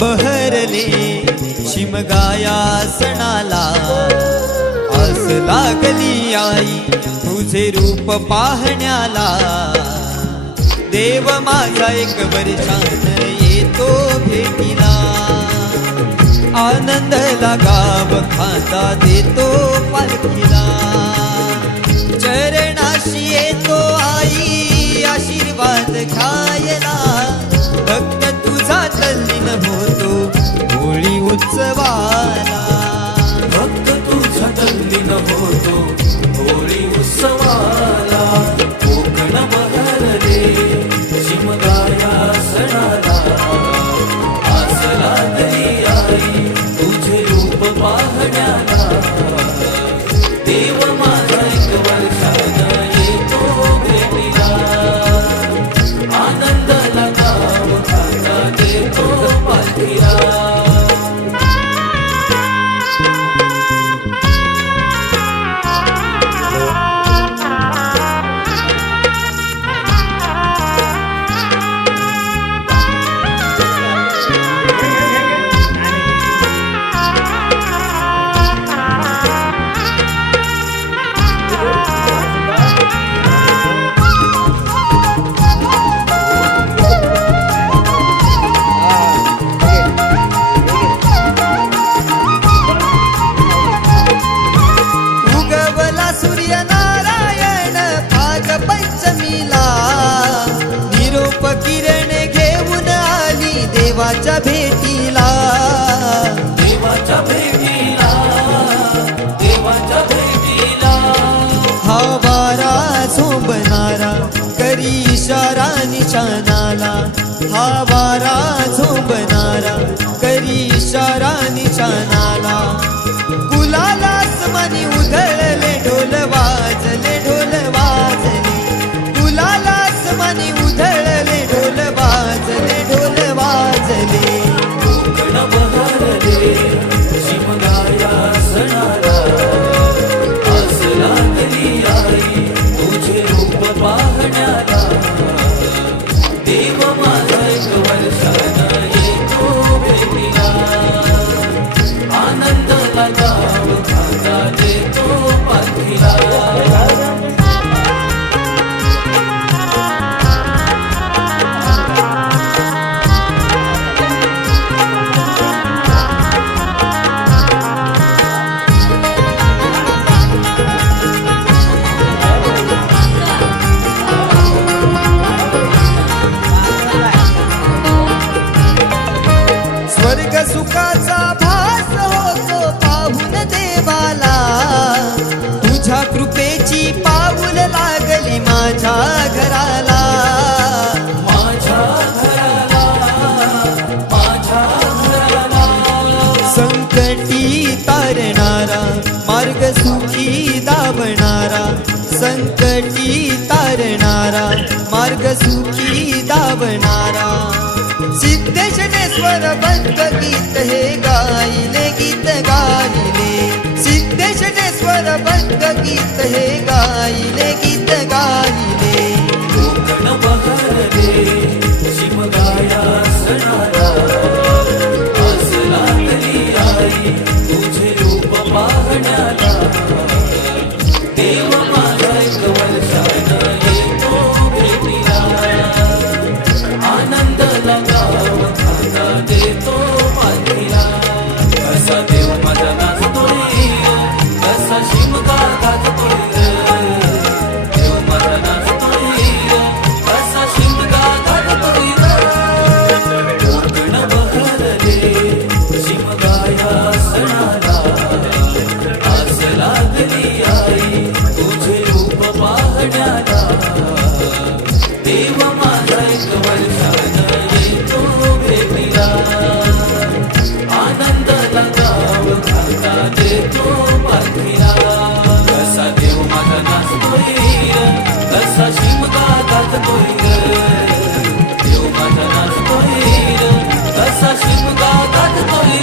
बहरले शिमगाया सणाला, आस लागली आई तुझे रूप पाहण्याला। देव माझा एक वर्षान येतो भेटीला, आनंदला गाव खाता देतो पालखीला। चरणाशी येतो आई आशीर्वाद घ्यायला, भक्त तुझा तल्लीन होतो होळी उत्सवाला। भक्त तुझा तल्लीन होतो होळी उत्सवाला। कोकण बहरले शिमगाया सणाला, आस लागली आई तुझे रूप पाहण्याला। देव माझा एक वर्षान येतो भेटीला, आनंदाला गाव खाता देतो पालखीला। सूर्यनारायण भाग पंचमीला, निरोप किरण घेऊन आली देवाच्या भेटीला। देवाच्या भेटीला, देवाच्या भेटीला। हा वारा झोंबणारा करी इशारा निशाणाला, हा वारा झोंबणारा करी इशारा निशाणाला। गुलालास मनी उधळले ढोल वाजले ढोल वाजले, गुलालास मनी उधळले ढोल वाजले ढोल वाजले। कोकण बहरले शिमगाया सणाला, आस लागली आई तुझे रूप पाहण्याला। देव माझा एक वर्षान येतो भेटीला, आनंदाला गाव खाता देतो पालखीला। स्वर्ग सुखाचा भास होतो पाहून देवाला, तुझ्या कृपेची पाऊल लागली माझ्या घराला। माझ्या घराला, माझ्या घराला। संकटी तारणारा मार्ग सुखी दावणारा, संकटी तारणारा मार्ग सुखी दावणारा। सिद्धेशनेश्वर बंद गीत हे गायले गीत गायले, सिद्धेशनेश्वर बंद गीत हे गायले गीत गायले। कोकण बहरले शिमगाया सणाला, आस लागली आई तुझे रूप पाहण्याला। देव माझा एक वर्षान येतो भेटीला, आनंदाला गाव खाता देतो पालखीला। कसा देव माझा नाचतोय, कसा शिमगा गाजतोय, देव माझा नाचतोय, कसा शिमगा गाजतोय। कोकण बहरले शिमगाया सणाला, आस लागली आई तुझे रूप पाहण्याला। देव माझा एक वर्षान येतो भेटीला, आनंदाला गाव खाता देतो पालखीला। कसा देव माझा नाचतोय, कसा शिमगा गाजतोय, देव माझा नाचतोय, कसा शिमगा गाजतोय।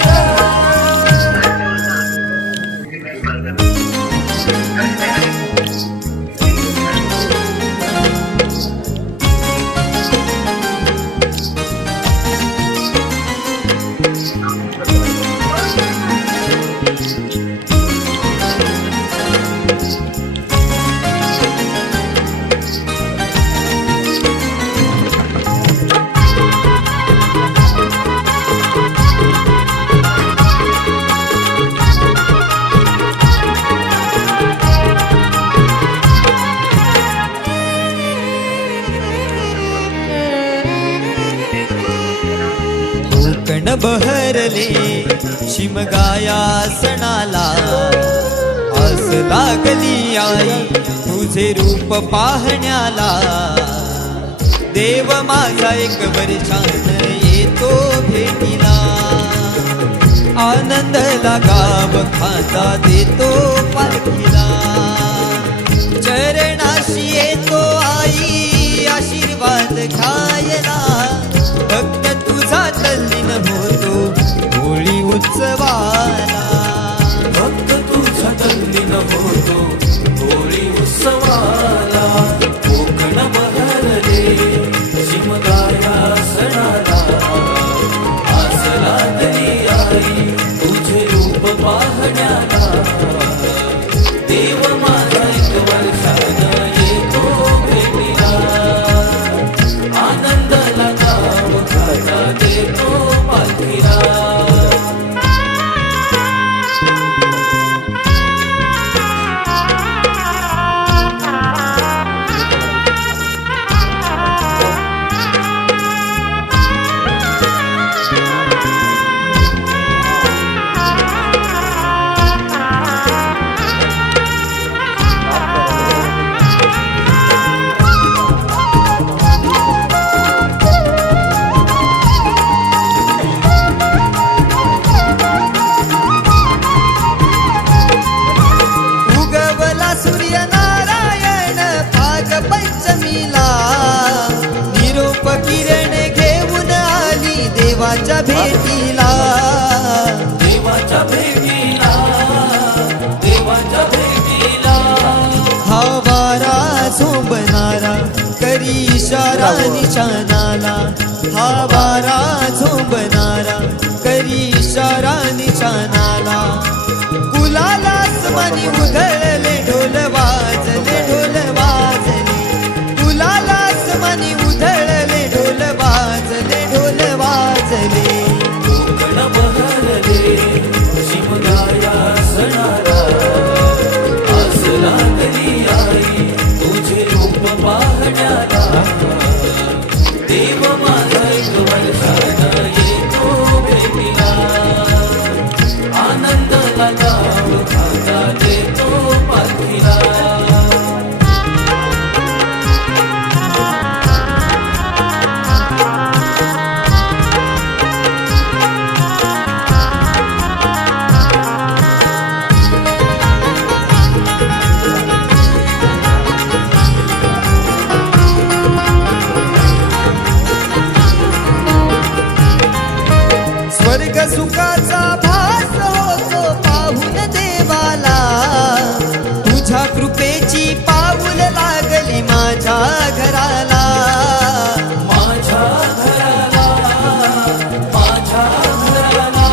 बहरले शिमगाया सणाला आस लागली आई तुझे रूप पाहण्याला देव माझा एक वर्षान येतो भेटीला आनंदला गाव खांदा देतो पालखीला चरणाशी येतो आई आशीर्वाद घ्यायला भक्त तुझा तल्लीन होतो होळी उत्सवाला भक्त तुझ्या तल्लीन होतो होळी उत्सवाला कोकण बहरले शिमगाया सणाला आस लागली आई तुझे रूप पाहण्याला देव माझा एक वर्षान येतो भेटीला आनंदाला गाव खांदा देतो पालखीला उगवला सूर्यनारायण भाग पंचमीला निरोप किरण घेऊन आली देवाच्या भेटीला देवाच्या भेटीला देवाच्या भेटीला हा वारा झोंबणारा करी इशारा निशाणाला हा वारा झोंबणारा करी इशारा निशाणाला गुलाला आसमानी उधळले ढोल वाजले गुलाला आसमानी उधळले ढोल वाजले कोकण बहरले शिमगाया सणाला आस लागली आई तुझे रूप पाहण्याला देव माझा एक वर्षान येतो भेटीला आनंदाला गाव खांदा देतो पालखीला स्वर्ग सुखाचा भास होतो पाहून देवाला तुझ्या कृपेची पाऊल लागली माझ्या घराला माझ्या घराला माझ्या घराला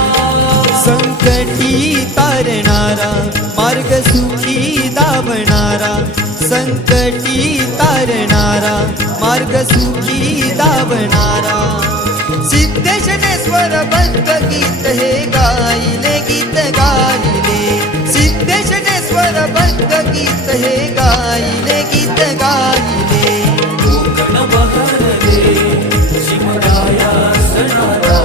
संकटी तारणारा मार्ग सुखी दावणारा संकटी तारणारा मार्ग सुखी दावणारा सिद्धेशनेश्वर बंद गीत हे गायले सिद्धेशनेश्वर बंद गीत हे गायले कोकण बहरले शिमगाया सणाला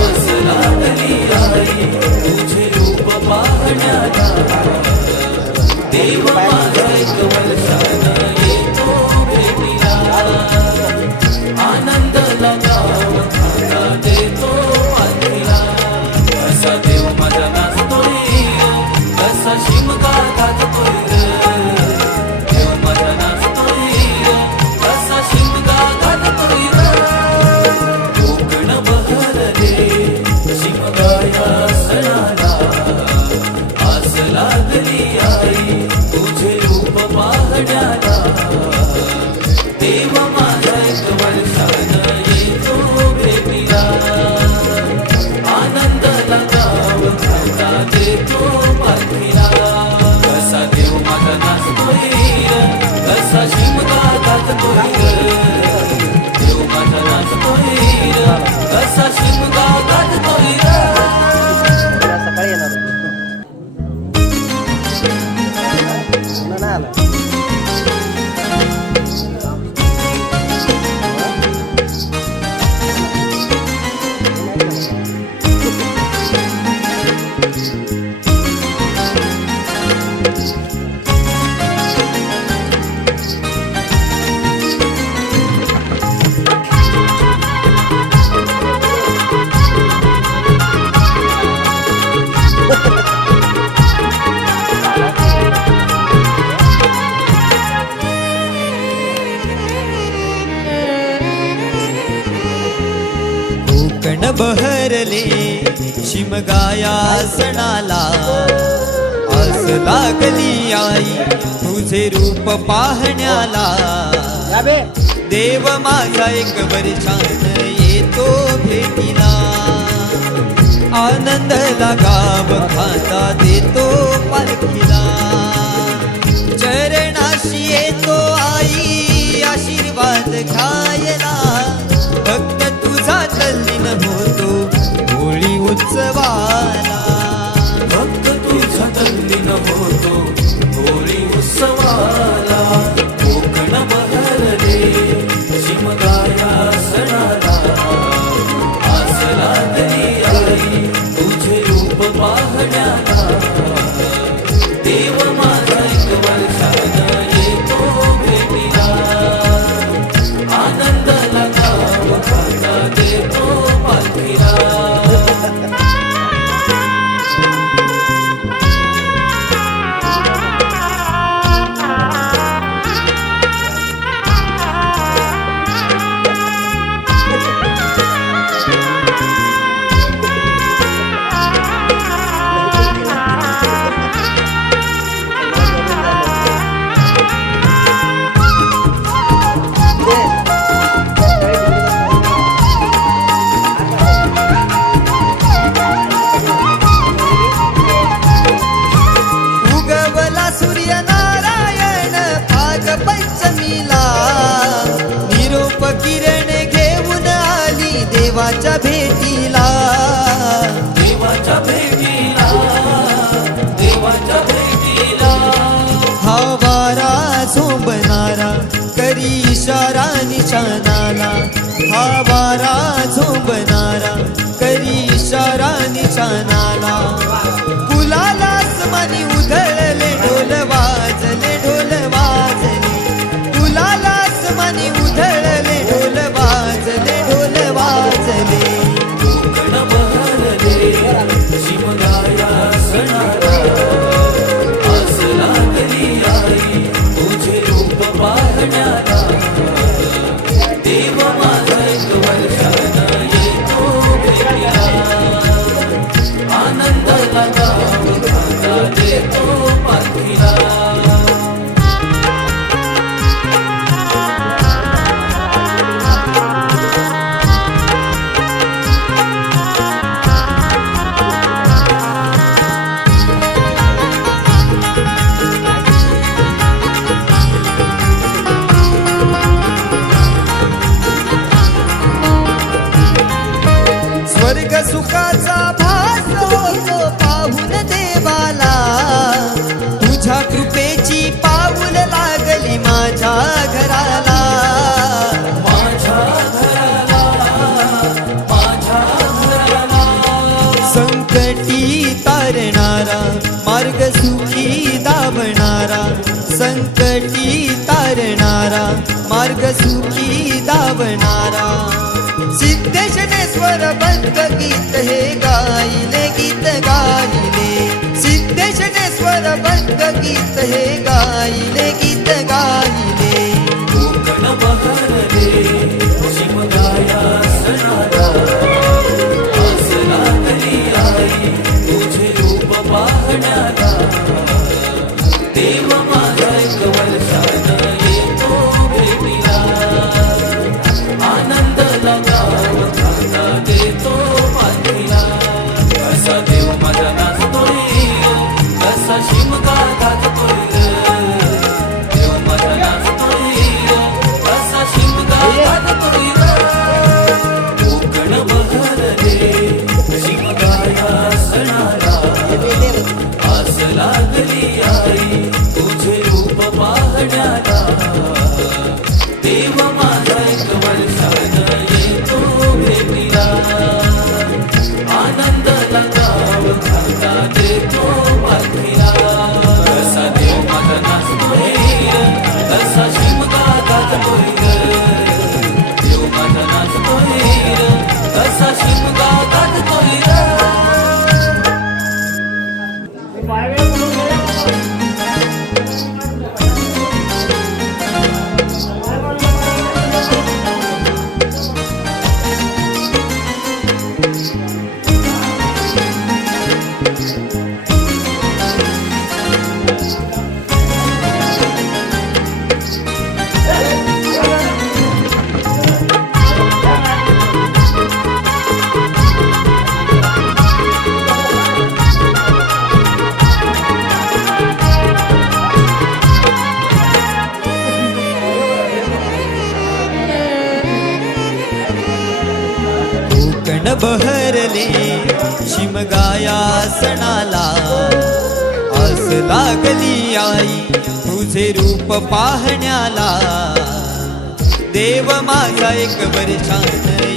आस लागली आई तुझे रूप पाहण्याला देव माझा एक वर्षान येतो भेटीला आनंदाला गाव खांदा देतो पालखीला कसा देव माझा नाचतोय कसा शिमगा गाजतोय देव माझा नाचतोय कसा शिमगा गाजतोय कोकण बहरले शिमगाया सणाला आस लागली आई तुझे रूप पाहण्याला देव माझा एक वर्षान येतो भेटीला आनंदाला गाव खांदा देतो पालखीला कसा देव माझा नाचतोय कसा शिमगा गाजतोय देव माझा नाचतोय कसा शिमगा गाजतोय सकाळी येणार होतो. आला शिमगाया सणाला आस लागली आई तुझे रूप पाहण्याला देव माझा एक वर्षान येतो भेटीला आनंद गाव खाता देतो पालखीला चरणाशी येतो आई आशीर्वाद खायला भक्त तुझा तल्लीन होतो होळी उत्सवाला भक्त तुझा तल्लीन होतो होळी उत्सवाला कोकण बहरले शिमगाया सणाला आस लागली आई तुझे रूप पाहण्याला देव माझा एक वर्षानं येतो भेटीला आनंदाला गाव खाता देतो पालखीला उगवला सूर्यनारायण भाग पंचमीला निरोप किरण घेऊन आली देवाच्या भेटीला देवाच्या भेटीला देवाच्या भेटीला हा वारा झोंबणारा करी इशारा निशाणाला हा वारा झोंबणारा करी इशारा निशाणाला फुलाला आसमानी उधळले ढोल वाजले फुलाला आसमानी उधळले ढोल वाजले कोकण बहरले शिमगाया सणाला आस लागली आई तुझे रूप पाहण्याला देव माझा एक वर्षानं येतो भेटीला आनंदाला गाव खाता देतो पालखीला स्वर्ग सुखाचा भास होतो पाहून देवाला तुझ्या कृपेची पाऊल लागली माझ्या घराला माझ्या घराला माझ्या घराला संकटी तारणारा मार्ग सुखी दावणारा संकटी तारणारा मार्ग सुखी दावणारा सिद्धेशनेश्वर बंद गीत हे गायले सिद्धेशनेश्वर बंद गीत हे गायले कोकण बहरले शिमगाया सणाला आस लागली आई तुझे रूप पाहण्याला देव माझा एक वर्षानं येतो भेटीला आनंदाला गाव खाता देतो पालखीला कसा देव माझा नाचतोय कसा शिमगा गाजतोय देव माझा नाचतोय कसा शिमगा गाजतोय कोकण बहरले शिमगाया सणाला आस लागली आई तुझे रूप पाहण्याला देव माझा एक वर्षानं येतो भेटीला आनंदाला गाव खाता देतो पालखीला कसा देव माझा नाचतोय कसा शिमगा गाजतोय देव माझा नाचतोय कसा शिमगा गाजतोय गाया सणाला आस लागली आई तुझे रूप पाहण्याला देव माझा एक वर्षान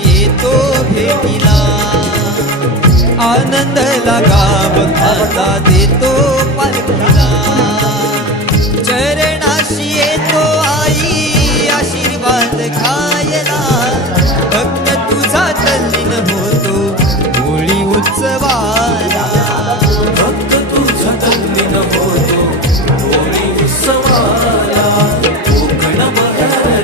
येतो भेटीला आनंद गाव खाता देतो पालखीला चरणाशी येतो आई आशीर्वाद खाई